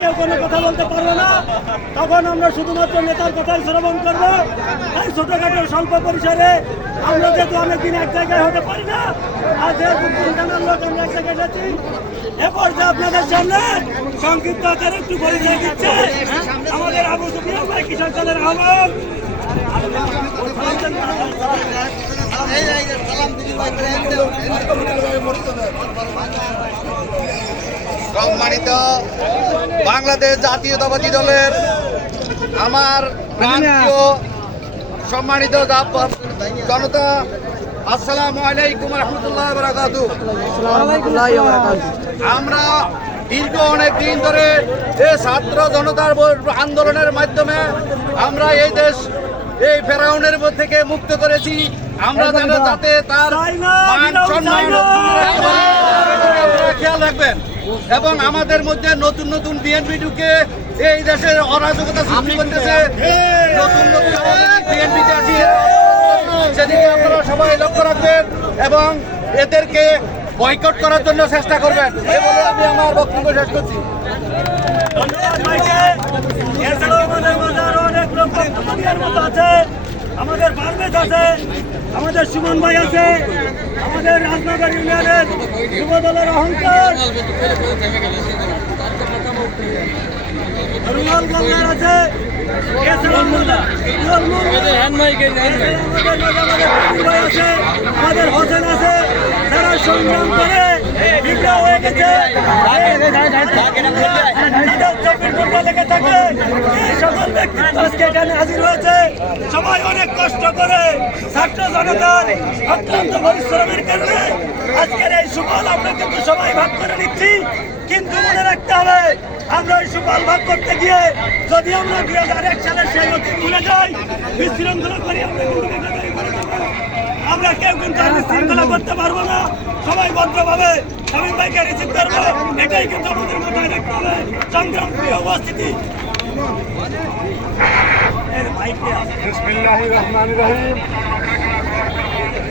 কেউ কোনো কথা বলতে পারবে না, তখন আমরা শুধুমাত্র নেতার কথাই শ্রবণ করবো। তাই ছোটখাটো স্বল্প পরিসরে আমরা যেহেতু অনেকদিন এক জায়গায় হতে পারি না, আর যেহেতু তিন জানার লোক আমরা এক জায়গায় এসেছি, এরপর যে আপনাদের সামনে সংক্ষিপ্ত আকারে একটু পরিচয় দিচ্ছে আমাদের আবু সুফিয়ান ভাই, কিশোর দলের আহ্বায়ক। সম্মানিত বাংলাদেশ জাতীয়তাবাদী দলের আমার প্রান্তীয় সম্মানিত জনতা, আসসালামু আলাইকুম রহমতুল্লাহ বারাকাতু। আমরা দীর্ঘ অনেক দিন ধরে এই ছাত্র জনতার আন্দোলনের মাধ্যমে আমরা এই দেশ এই ফেরাউনের থেকে মুক্ত করেছি। আমরা যেন যাতে তার মান সম্মান খেয়াল রাখবেন এবং আমাদের মধ্যে নতুন নতুন বিএনপি ঢুকে এই দেশের অরাজকতা সৃষ্টি করতেছে। নতুন নতুন বিএনপিতে আসিয়ে সেদিকে আপনারা সবাই লক্ষ্য রাখবেন এবং এদেরকে বয়কট করার জন্য চেষ্টা করবেন। এই বলে আমি আমার বক্তব্য শেষ করছি। আমাদের পারভেজ আছে, আমাদের সুমন ভাই আছে, আমাদের রাজনগর ইউনিয়নের যুব দলের অহংকার রুমাল মোল্লার আছে, আমাদের হোসেন আছে, যারা সংগ্রাম করে বিগ্রহ হয়ে গেছে, লেগে থাকে। এই সকল ব্যক্তিত্ব আজকে এখানে হাজির হয়েছে। সবাই অনেক কষ্ট করে ছাত্র জনতার অত্যন্ত পরিশ্রমের কারণে আজকের এই সুফল আমরা কিন্তু সবাই ভাগ করে নিচ্ছি। কিন্তু মনে রাখতে হবে, আমরা এই সুফল ভাগ করতে গিয়ে যদি আমরা 2001 সালের সেই অতীত ভুলে যাই, বিশৃঙ্খলা করি, আমরা কেউ কিন্তু আর বিশৃঙ্খলা করতে পারবো না। সবাই ভদ্রভাবে শামীম ভাইকে রিসিভ করবো, এটাই কিন্তু আমাদের মাথায় রাখতে হবে। সংগ্রাম প্রিয় উপস্থিতি, বিসমিল্লাহির রহমানির রহিম।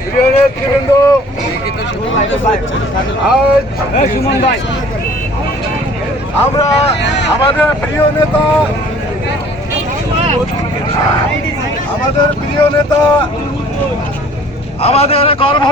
প্রিয় নেতৃবৃন্দ, আজ সুমন ভাই, আমরা আমাদের প্রিয় নেতা আমাদের গর্ব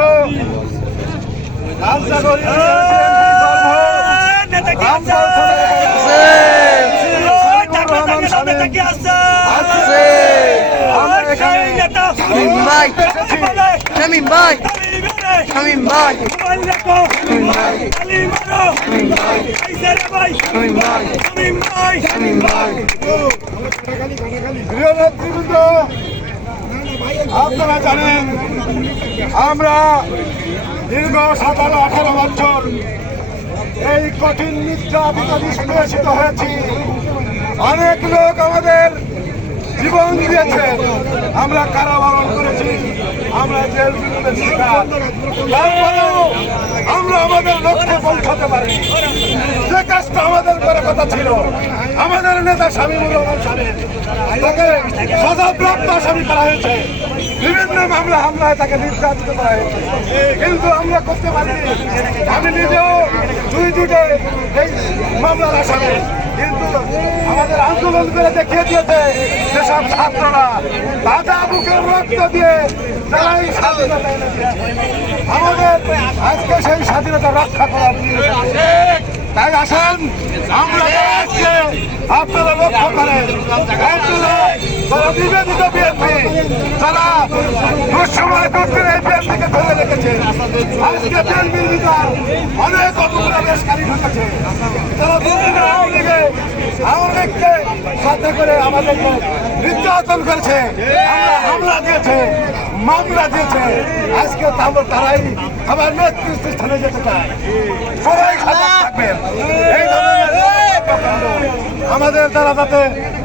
প্রিয় নেতৃবৃন্দ, আপনারা জানেন আমরা দীর্ঘ 17-18 বছর এই কঠিন নিদ্রা নিষ্পেষিত হয়েছি। অনেক লোক আমাদের জীবন দিয়েছে, আমরা কারাবরণ করেছি, আমরা জেল জুলুমের শিকার। তারপরেও আমরা আমাদের লক্ষ্যে পৌঁছাতে পারি। যে কাজটা আমাদের করে কথা ছিল, আমাদের নেতা শামীমুর রহমান সাহেব, তাকে সাজাপ্রাপ্ত আসামি করা হয়েছে। বিভিন্ন হামলায় তাকে নির্যাতিত করা হয়েছে, কিন্তু আমরা করতে পারিনি। আমি নিজেও দুইটে এই মামলার আসামি, কিন্তু আমাদের আন্দোলন করে দেখিয়ে দিয়েছে যেসব ছাত্ররা তাজা বুকের রক্ত দিয়ে তারা এই স্বাধীনতা এনে দিয়েছে। আমাদের আজকে সেই স্বাধীনতা রক্ষা করার তাই আসেন আমরা আজকে আপনারা লক্ষ্য করেন, যারা নিবেদিত বিএনপি, যারা দুঃসময় করতে এই বিএনপিকে ধরে রেখেছে, আজকে বিএনপির ভিতর অনেক অনুপ্রবেশকারী ঢুকেছে, তারা বিভিন্ন আওয়ামী লীগকে সাথে করে আমাদেরকে নির্যাতন করেছে, হামলা দিয়েছে, মামলা দিয়েছে। আজকে তারাই আবার নেতৃস্থানে যেতে চায়। সবাই সজাগ থাকবেন, এই ধরনের আমাদের দ্বারা যাতে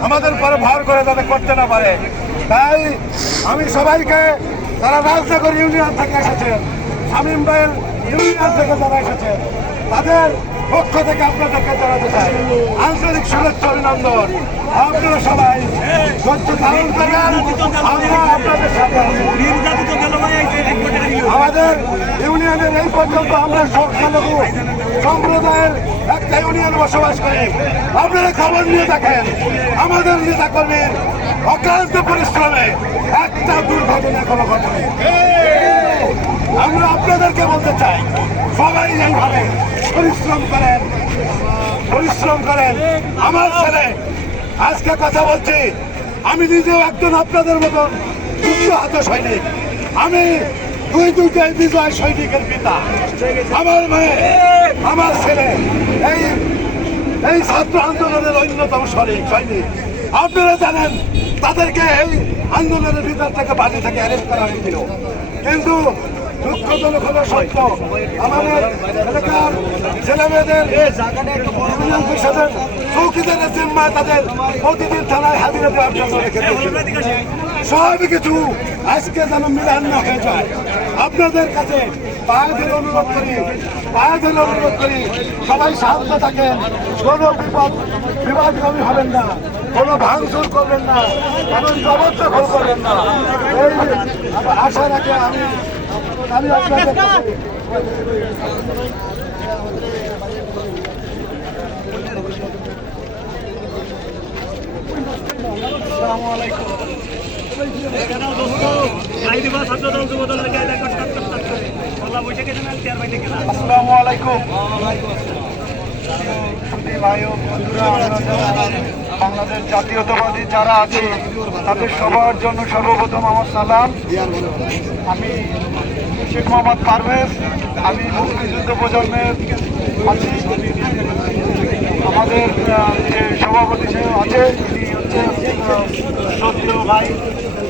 আমাদের পরে ভর করে যাতে করতে না পারে। তাই আমি সবাইকে, যারা রাজনগর ইউনিয়ন থেকে এসেছেন, শামীম ভাইয়ের ইউনিয়ন থেকে যারা এসেছেন, তাদের পক্ষ থেকে আপনাদেরকে জানাতে চাই আন্তরিক শুভেচ্ছা অভিনন্দন। আপনারা সবাই ধৈর্য ধারণ করেন, আমরা আপনাদের সাথে আছি। নির্যাতিত জলবায়ু আইছে এক কোটি টাকা দিল। আমাদের ইউনিয়নের এই পর্যন্ত আমরা সংখ্যালঘু সম্প্রদায়ের একটা ইউনিয়ন বসবাস করি। আপনারা খবর নিয়ে দেখেন আমাদের নেতাকর্মীর অক্লান্ত পরিশ্রমে একটা দুর্ঘটনা কোনো ঘটেনি। আমরা আপনাদেরকে বলতে চাই সবাই এইভাবে পরিশ্রম করেন। আমার ছেলে আজকে কথা বলছি, আমি নিজেও একজন আপনাদের মতন যুদ্ধ হাত সৈনিক। আমি দুইটাই বিজয় সৈনিকের পিতা। আমার মেয়ে, আমার ছেলে এই ছাত্র আন্দোলনের অন্যতম সৈনিক। আপনারা জানেন তাদেরকে এই আন্দোলনের ভিতর থেকে বাড়ি থেকে অ্যারেস্ট করা হয়েছিল, কিন্তু দুঃখজনক হলো সত্য আমাদের এলাকার ছেলে মেয়েদের ইউনিয়ন পরিষদের চৌকিদারের জিম্মায় তাদের প্রতিদিন থানায় হাজিরা দেওয়ার জন্য রেখে দিয়েছিল। সব কিছু আজকে যেন মিলান না হয়ে যায়। আপনাদের কাছে পায়ে ধরে অনুরোধ করি সবাই শান্ত থাকেন, কোনো বিবাদগামী হবেন না, কোনো ভাঙচুর করবেন না, কোনো জবরদখল করবেন না। এই আশা রাখে আমি আপনাদের কাছে আসসালামু আলাইকুম। ভাই ও বন্ধুরা, আমরা যারা বাংলাদেশ জাতীয়তাবাদী যারা আছে তাদের সবার জন্য সর্বপ্রথম আমার সালাম। আমি শেখ মোহাম্মদ পারভেজ, আমি মুক্তিযুদ্ধ প্রজন্মের আছি। আমাদের যে সভাপতি সে আছে তিনি হচ্ছে সত্য ভাই